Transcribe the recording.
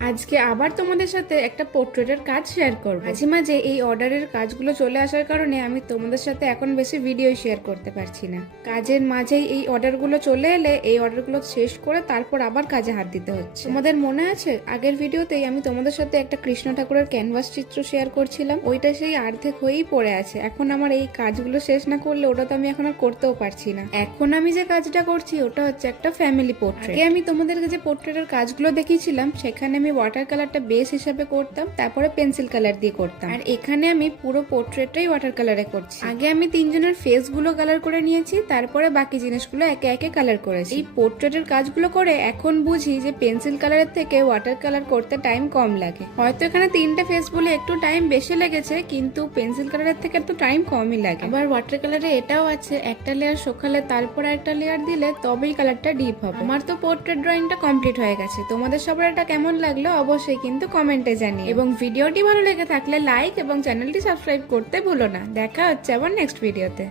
আজকে আবার তোমাদের সাথে একটা পোর্ট্রেটের কাজ শেয়ার করব। মাঝে মাঝে এই অর্ডারের কাজগুলো চলে আসার কারণে আমি তোমাদের সাথে এখন বেশি ভিডিও শেয়ার করতে পারছি না। কাজের মাঝেই এই অর্ডারগুলো চলে এলে এই অর্ডারগুলো শেষ করে তারপর আবার কাজে হাত দিতে হচ্ছে। তোমাদের মনে আছে আগের ভিডিওতেই আমি তোমাদের সাথে একটা কৃষ্ণ ঠাকুরের ক্যানভাস চিত্র শেয়ার করছিলাম, ওইটা সেই অর্ধেক হয়েই পড়ে আছে। এখন আমার এই কাজগুলো শেষ না করলে ওটা তো আমি এখন আর করতেও পারছি না। এখন আমি যে কাজটা করছি ওটা হচ্ছে একটা ফ্যামিলি পোর্ট্রেট। আমি তোমাদেরকে যে পোর্ট্রেটের কাজগুলো দেখিয়েছিলাম সেখানে আমি ওয়াটার কালারটা বেস হিসাবে করতাম, তারপরে পেন্সিল কালার দিয়ে করতাম। আর এখানে আমি পুরো পোর্ট্রেটটাই ওয়াটার কালারে করছি। আগে আমি তিনজনের ফেস গুলো কালার করে নিয়েছি, তারপরে বাকি জিনিসগুলো একে একে কালার করেছি। এই পোর্ট্রেটের কাজগুলো করে এখন বুঝি যে পেন্সিল কালারের থেকে ওয়াটার কালার করতে টাইম কম লাগে। হয়তো এখানে তিনটে ফেস বলে একটু টাইম বেশি লেগেছে, কিন্তু পেন্সিল কালারের থেকে তো টাইম কমই লাগে। আবার ওয়াটার কালারে এটাও আছে, একটা লেয়ার শুকালে তারপর একটা লেয়ার দিলে তবেই কালারটা ডিপ হবে। আমার তো পোর্ট্রেট ড্রয়িংটা কমপ্লিট হয়ে গেছে। তোমাদের সবার এটা কেমন লাগলো অবশ্যই কিন্তু কমেন্টে জানিয়ে, এবং ভিডিওটি ভালো লেগে থাকলে লাইক এবং চ্যানেলটি সাবস্ক্রাইব করতে ভুলো না। দেখা হচ্ছে আবার নেক্সট ভিডিওতে।